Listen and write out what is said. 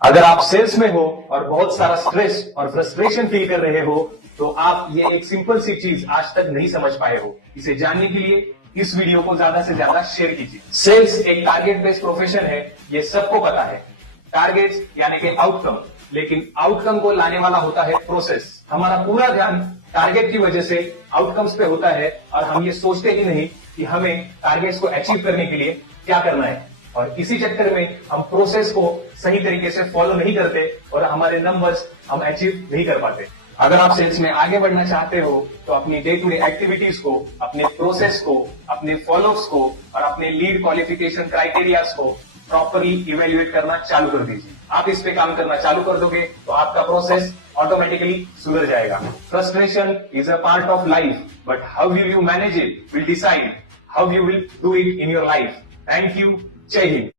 अगर आप सेल्स में हो और बहुत सारा स्ट्रेस और फ्रस्ट्रेशन फील कर रहे हो तो आप ये एक सिंपल सी चीज आज तक नहीं समझ पाए हो। इसे जानने के लिए इस वीडियो को ज्यादा से ज्यादा शेयर कीजिए। सेल्स एक टारगेट बेस्ड प्रोफेशन है, ये सबको पता है। टारगेट्स यानी कि आउटकम, लेकिन आउटकम को लाने वाला होता है प्रोसेस। हमारा पूरा ध्यान टारगेट की वजह से आउटकम्स पे होता है और हम ये सोचते ही नहीं कि हमें टारगेट्स को अचीव करने के लिए क्या करना है। और इसी चक्कर में हम प्रोसेस को सही तरीके से फॉलो नहीं करते और हमारे नंबर्स हम अचीव नहीं कर पाते। अगर आप सेल्स में आगे बढ़ना चाहते हो तो अपनी डे टू डे एक्टिविटीज को, अपने प्रोसेस को, अपने फॉलोअप्स को और अपने लीड क्वालिफिकेशन क्राइटेरियाज को प्रॉपरली इवेल्युएट करना चालू कर दीजिए। आप इस पे काम करना चालू कर दोगे तो आपका प्रोसेस ऑटोमेटिकली सुधर जाएगा। Frustration is a part of life, but how will you manage it will decide how you will do it in your life. Thank you. जय हिंद।